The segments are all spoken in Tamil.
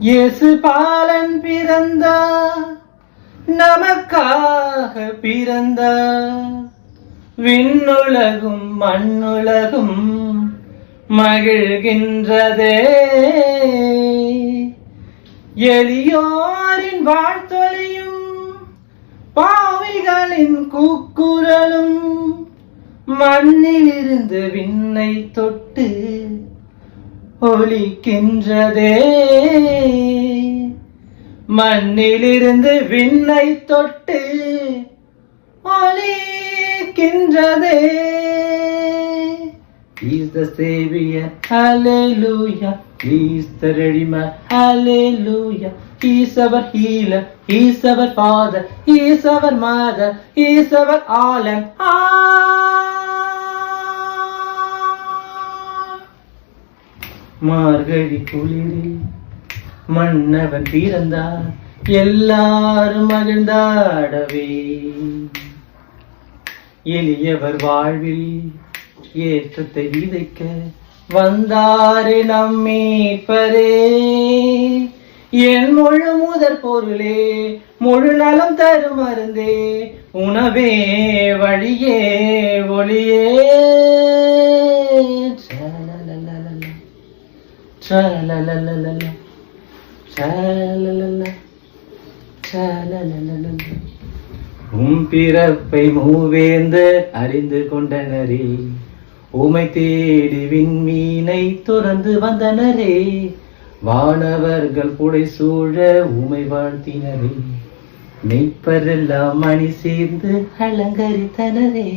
இயேசு பாலன் பிறந்தார், நமக்காக பிறந்தார். விண்ணுலகும் மண்ணுலகும் மகிழ்கின்றதே. எளியோரின் வாழ்த்தொலியும் பாவிகளின் கூக்குரலும் மண்ணிலிருந்து விண்ணை தொட்டு ஒலிக்கின்றதே. மண்ணிலிருந்து விண்ணை தொட்டு ஒலிக்கின்றதே. He's the Savior, hallelujah. He's the Redeemer, hallelujah. He's our healer, He's our Father, He's our Mother, He's our all and all. மார்கழி குளிரில் மன்னவன் பிறந்தார், எல்லாரும் மகிழ்ந்தாடவே. எளியவர் வாழ்வில் ஏற்றத்தை விதைக்க வந்தாரே நம் மீட்பரே. என் முழு முதற் பொருளே, முழு நலம் தரும் மருந்தே, உணவே வழியே ஒளியே. உம் பிறப்பை மூவேந்தர் அறிந்து கொண்டனரே, உமை தேடி விண்மீனை துறந்து வந்தனரே. வானவர்கள் புடை சூழ உமை வாழ்த்தினரே, மெய்ப்பரெல்லாம் மணி சேர்ந்து அலங்கரித்தனரே.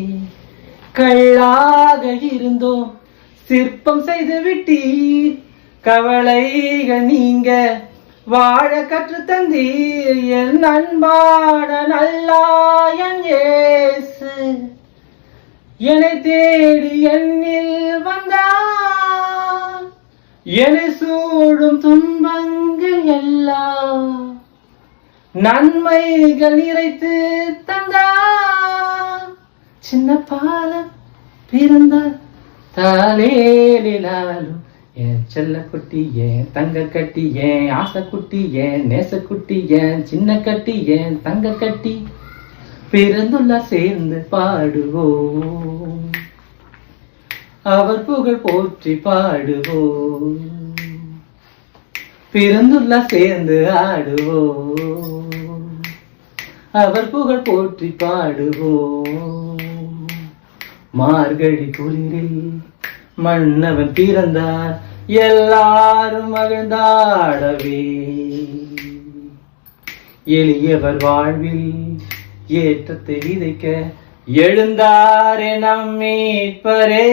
கள்ளாக இருந்தோம் சிற்பம் செய்து விட்டீர், கவலைகள் நீங்க வாழ கற்று தந்தீர். என் அன்பான நல்லாயன் இயேசு என்னை தேடி என்னில் வந்தார். என்னை சூடும் துன்பங்கள் எல்லாம் நன்மைகள் நிறைத்து தந்தார். சின்ன பாலன் பிறந்தார், தாலேலிலாலும் என் செல்ல குட்டி, என் தங்க கட்டி, என் ஆசை குட்டி, என் நேச குட்டி, என் சின்ன கட்டி, என் தங்க கட்டி. பிறந்துள்ள சேர்ந்து பாடுவோம், அவர் புகழ் போற்றி பாடுவோம். பிறந்துள்ள சேர்ந்து ஆடுவோம், அவர் புகழ் போற்றி பாடுவோம். மார்கழி குளிரில் மன்னவன் பிறந்தார், எல்லாரும் மகிழ்ந்தாடவே. எளியவர் வாழ்வில் ஏற்றத்தை விதைக்க எழுந்தாரே நம் மீட்பரே.